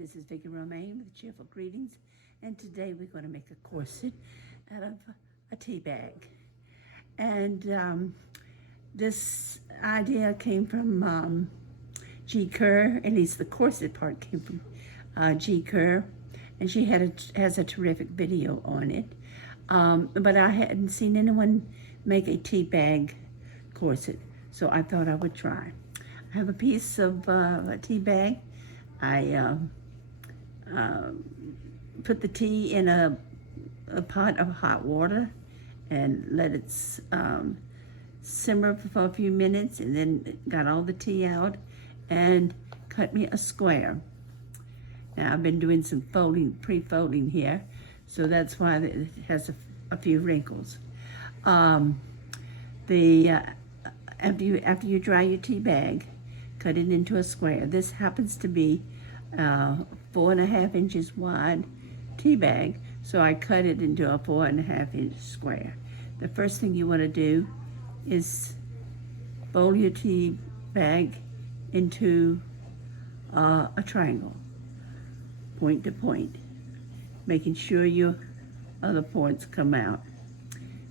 This is Vicky Romaine with Cheerful Greetings, and today we're going to make a corset out of a tea bag. And this idea came from Gi Kerr, at least the corset part came from Gi Kerr, and she has a terrific video on it. But I hadn't seen anyone make a tea bag corset, so I thought I would try. I have a piece of a tea bag. I put the tea in a pot of hot water and let it simmer for a few minutes, and then got all the tea out and cut me a square. Now I've been doing some folding, pre-folding here, so that's why it has a few wrinkles. After you dry your tea bag, cut it into a square. This happens to be 4.5 inches wide tea bag, so I cut it into a 4.5 inch square. The first thing you want to do is fold your tea bag into a triangle, point to point, making sure your other points come out.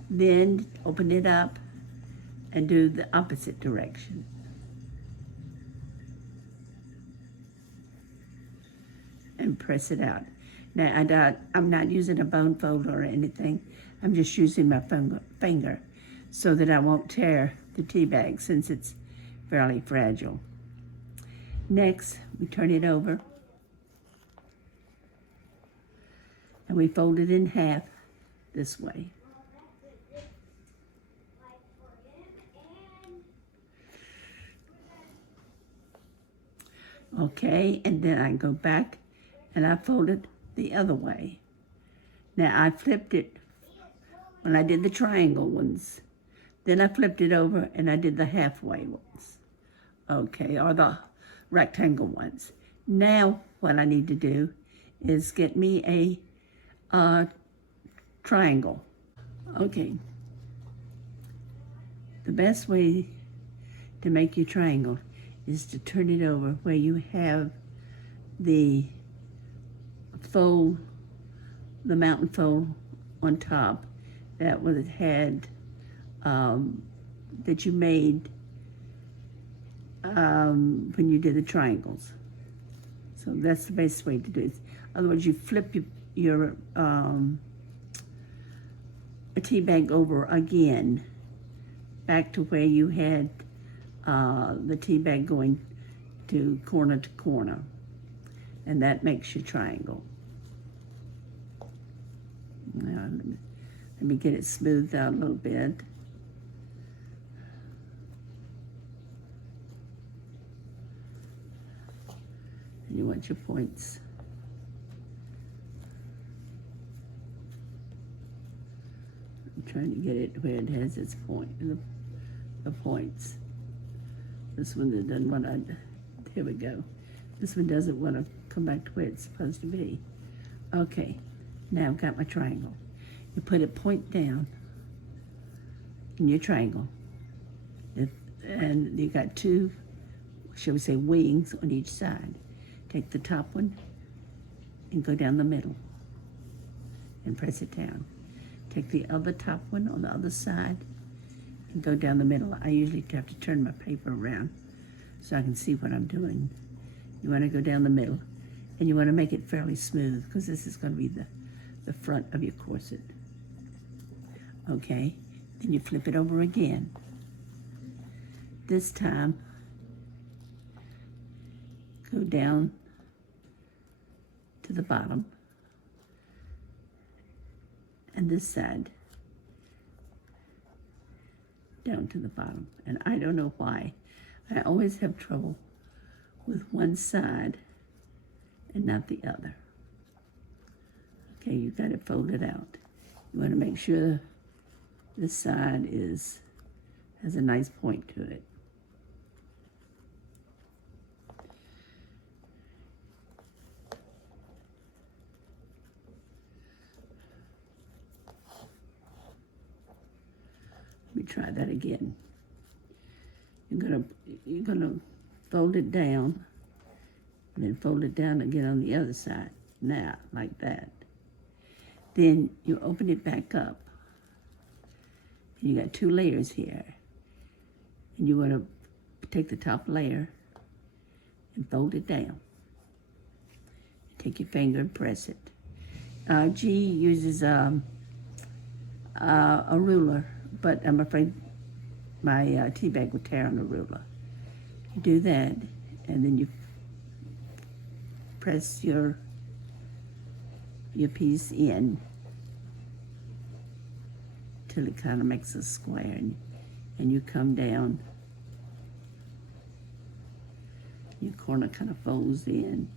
Then open it up and do the opposite direction. And press it out. Now I'm not using a bone folder or anything. I'm just using my finger so that I won't tear the tea bag since it's fairly fragile. Next, we turn it over and we fold it in half this way. Okay, and then I go back and I fold it the other way. Now I flipped it when I did the triangle ones. Then I flipped it over and I did the halfway ones. Okay, or the rectangle ones. Now what I need to do is get me a triangle. Okay. The best way to make your triangle is to turn it over where you have the fold, the mountain fold on top that was had that you made when you did the triangles. So that's the best way to do it. Otherwise, you flip your a tea bag over again, back to where you had the tea bag going to corner, and that makes your triangle. Now, let me get it smoothed out a little bit. And you want your points. I'm trying to get it where it has its point, the points. This one that doesn't want to, here we go. This one doesn't want to come back to where it's supposed to be. Okay, now I've got my triangle. You put it point down in your triangle. And you got two, shall we say, wings on each side. Take the top one and go down the middle and press it down. Take the other top one on the other side and go down the middle. I usually have to turn my paper around so I can see what I'm doing. You want to go down the middle, and you want to make it fairly smooth because this is going to be the front of your corset. Okay, then you flip it over again. This time, go down to the bottom, and this side down to the bottom. And I don't know why. I always have trouble with one side and not the other. Okay, you got it folded out. You want to make sure this side has a nice point to it. Let me try that again. You're gonna fold it down And then fold it down again on the other side. Now, like that. Then you open it back up. And you got 2 layers here. And you want to take the top layer and fold it down. Take your finger and press it. G uses a ruler, but I'm afraid my tea bag will tear on a ruler. You do that, and then you press your piece in till it kind of makes a square, and you come down. Your corner kind of folds in.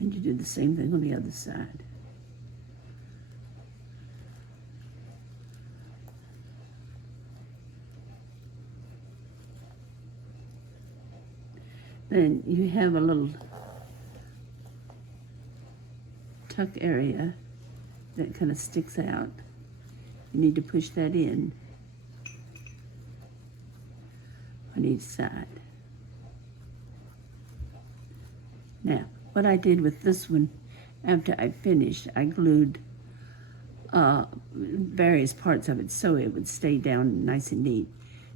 And you do the same thing on the other side. Then you have a little tuck area that kind of sticks out. You need to push that in on each side. Now, what I did with this one, after I finished, I glued various parts of it so it would stay down nice and neat.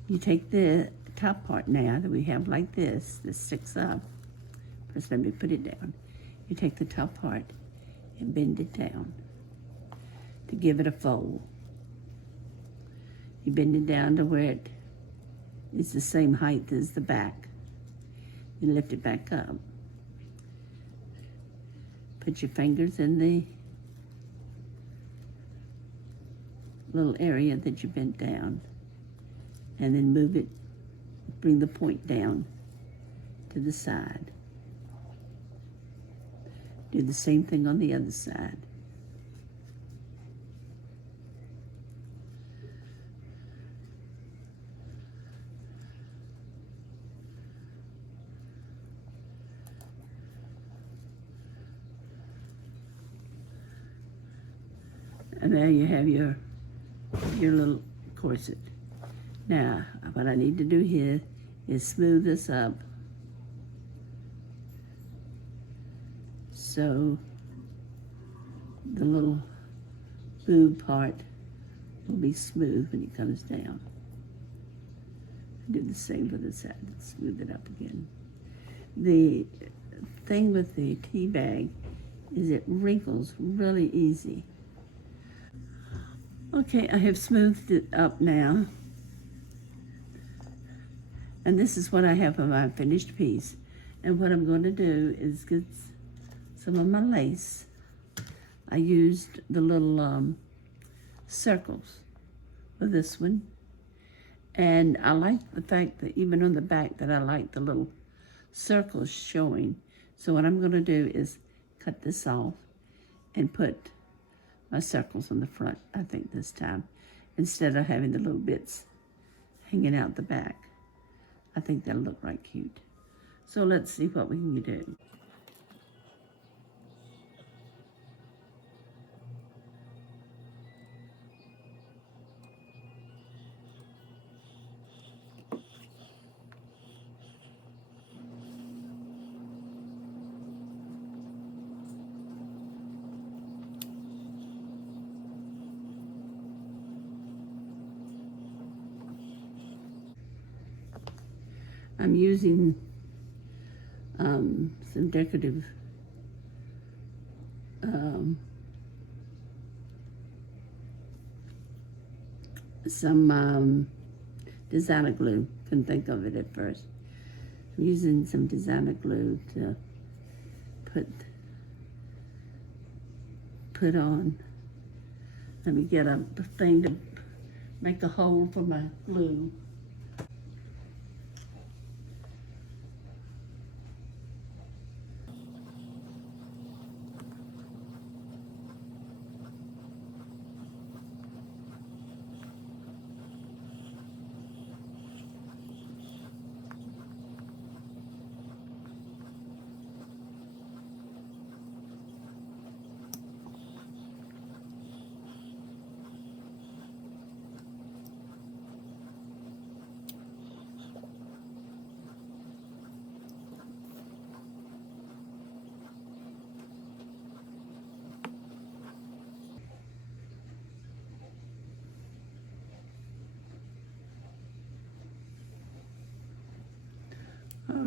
You take the top part now that we have like this sticks up. First, let me put it down. You take the top part and bend it down to give it a fold. You bend it down to where it is the same height as the back. You lift it back up. Put your fingers in the little area that you bent down, and then move it, bring the point down to the side. Do the same thing on the other side. And there you have your little corset. Now, what I need to do here is smooth this up so the little boob part will be smooth when it comes down. Do the same for the side, smooth it up again. The thing with the tea bag is it wrinkles really easy. Okay, I have smoothed it up now. And this is what I have of my finished piece. And what I'm going to do is get some of my lace. I used the little circles for this one. And I like the fact that even on the back that I like the little circles showing. So what I'm going to do is cut this off and put my circles on the front, I think this time, instead of having the little bits hanging out the back. I think that'll look right cute. So let's see what we can do. I'm using some decorative designer glue. Couldn't think of it at first. I'm using some designer glue to put on. Let me get a thing to make a hole for my glue.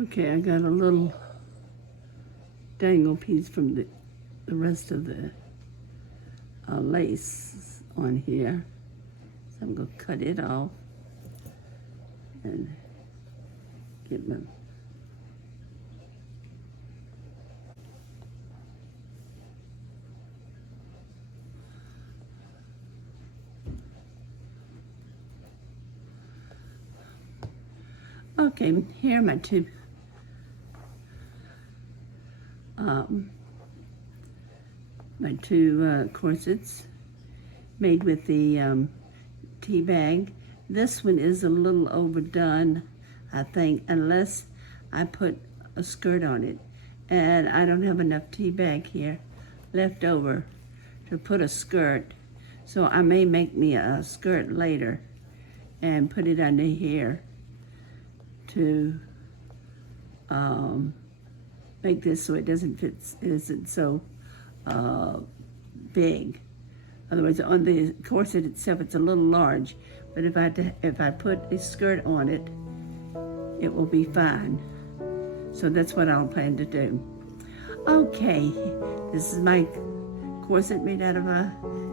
Okay, I got a little dangle piece from the rest of the lace on here. So I'm going to cut it off and get my okay, here are my two corsets made with the tea bag. This one is a little overdone, I think, unless I put a skirt on it. And I don't have enough tea bag here left over to put a skirt. So I may make me a skirt later and put it under here to make this so it isn't so big. Otherwise, on the corset itself, it's a little large. But if I put a skirt on it, it will be fine. So that's what I'll plan to do. Okay, this is my corset made out of a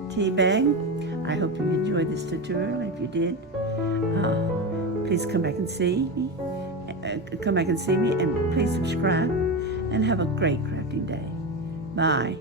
tea bag. I hope you enjoyed this tutorial. If you did, please come back and see me. And please subscribe and have a great crafting day. Bye.